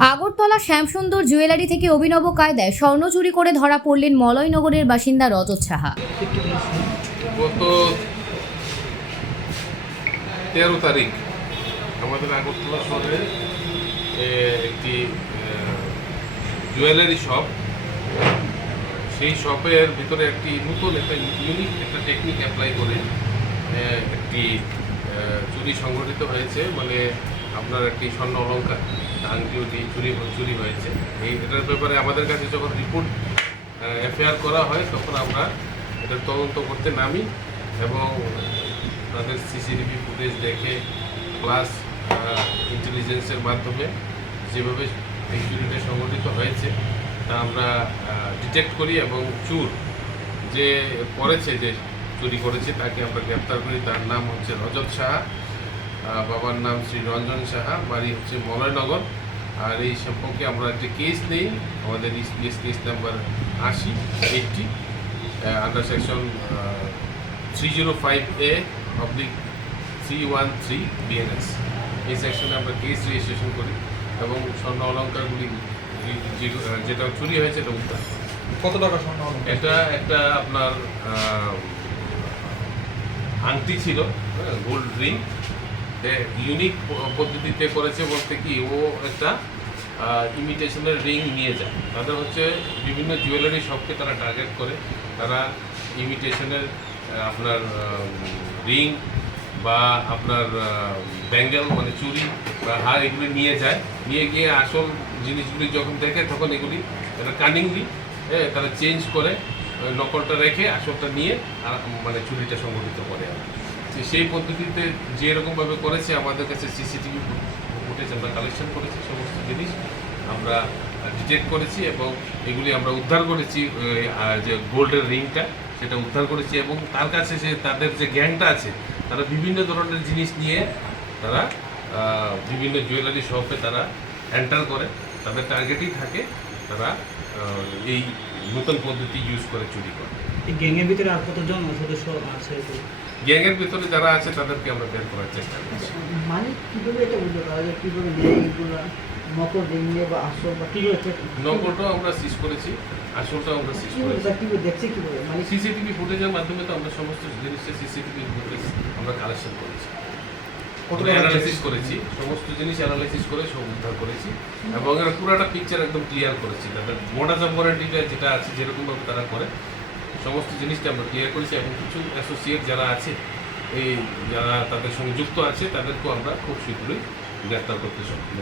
Agartala Shyamsundar jewellery থেকে অভিনব কায়দায় স্বর্ণ চুরি করে ধরা পড়লেন মলয়নগরের বাসিন্দা রজত সাহা। গত 13 তারিখ আমাদের আগরতলা শহরে একটি জুয়েলারি শপ, সেই শপের ভিতরে একটি নতুন একটা ইউনিক একটা টেকনিক অ্যাপ্লাই করে একটি চুরি সংঘটিত হয়েছে। মানে আপনার একটি স্বর্ণ অলংকার আংটিওটি চুরি হয়েছে। এটার ব্যাপারে আমাদের কাছে যখন রিপোর্ট এফআইআর করা হয় তখন আমরা এটার তদন্ত করতে নামি এবং তাদের সিসিটিভি ফুটেজ দেখে প্লাস ইন্টেলিজেন্সের মাধ্যমে যেভাবে এই চুরিটা সংঘটিত হয়েছে তা আমরা ডিটেক্ট করি এবং চোর যে করেছে, যে চুরি করেছে তাকে আমরা গ্রেপ্তার করি। তার নাম হচ্ছে রজত সাহা, বাবার নাম শ্রী রঞ্জন সাহা, বাড়ি হচ্ছে মলয়নগর। আর এই সম্পর্কে আমরা একটি কেস নেই, আমাদের case number 80 under section 305A/313 BNS। এই সেকশনে আমরা কেস রেজিস্ট্রেশন করি এবং স্বর্ণ অলঙ্কারগুলি যেটা চুরি হয়েছে এটা উদ্ধার। কত টাকা স্বর্ণ অলংকার? এটা একটা আপনার আংটি ছিল, গোল্ড রিং। ইউনিক পদ্ধতিতে করেছে বলতে কি, ও একটা ইমিটেশনের রিং নিয়ে যায়। তাদের হচ্ছে বিভিন্ন জুয়েলারি শপকে তারা টার্গেট করে, তারা ইমিটেশনের আপনার রিং বা আপনার ব্যাঙ্গেল মানে চুড়ি বা হার এগুলি নিয়ে যায়। নিয়ে গিয়ে আসল জিনিসগুলি যখন দেখে তখন এগুলি তারা কানিংলি তারা চেঞ্জ করে নকলটা রেখে আসলটা নিয়ে মানে চুরিটা সংগঠিত করে। সেই পদ্ধতিতে যেরকমভাবে করেছে আমাদের কাছে সিসিটিভি ফুটেজ আমরা কালেকশন করেছি, সমস্ত জিনিস আমরা ডিটেক্ট করেছি এবং এগুলি আমরা উদ্ধার করেছি। যে গোল্ডের রিংটা সেটা উদ্ধার করেছি এবং তার কাছে তাদের যে গ্যাংটা আছে তারা বিভিন্ন ধরনের জিনিস নিয়ে তারা বিভিন্ন জুয়েলারি শপে তারা এন্টার করে। তাদের টার্গেটই থাকে তারা এই নতুন পদ্ধতি ইউজ করে চুরি করে। এই গ্যাংয়ের ভিতরে আর কতজন সদস্য আছে? গ্যাংয়ের ভিতরে যারা আছে তাদেরকে আমরা বের করার চেষ্টা করছি। মানে কিভাবে এটা বুঝতে পারা যায়, কিভাবে নেই এগুলো নকল নিয়ে বা আসল বা কিভাবে নকলটাও আমরা সিজ করেছি, আসলটাও আমরা সিজ করেছি। কিভাবে দেখছি কিভাবে মানে সিসিটিভি ফুটেজের মাধ্যমে তো আমরা সমস্ত জিনিসের সিসিটিভি ফুটেজ আমরা কালেকশন করেছি, অ্যানালাইসিস করেছি, সমস্ত জিনিস অ্যানালাইসিস করে সব উদ্ধার করেছি এবং এর পুরোটা পিকচার একদম ক্লিয়ার করেছি। তাদের মোডাস অপারেন্ডিটা যেটা আছে যেরকমভাবে তারা করে সমস্ত জিনিসটা আমরা ক্লিয়ার করেছি এবং কিছু অ্যাসোসিয়েট যারা আছে, এই যারা তাদের সঙ্গে যুক্ত আছে তাদেরকেও আমরা খুব শীঘ্রই গ্রেফতার করতে সক্ষম।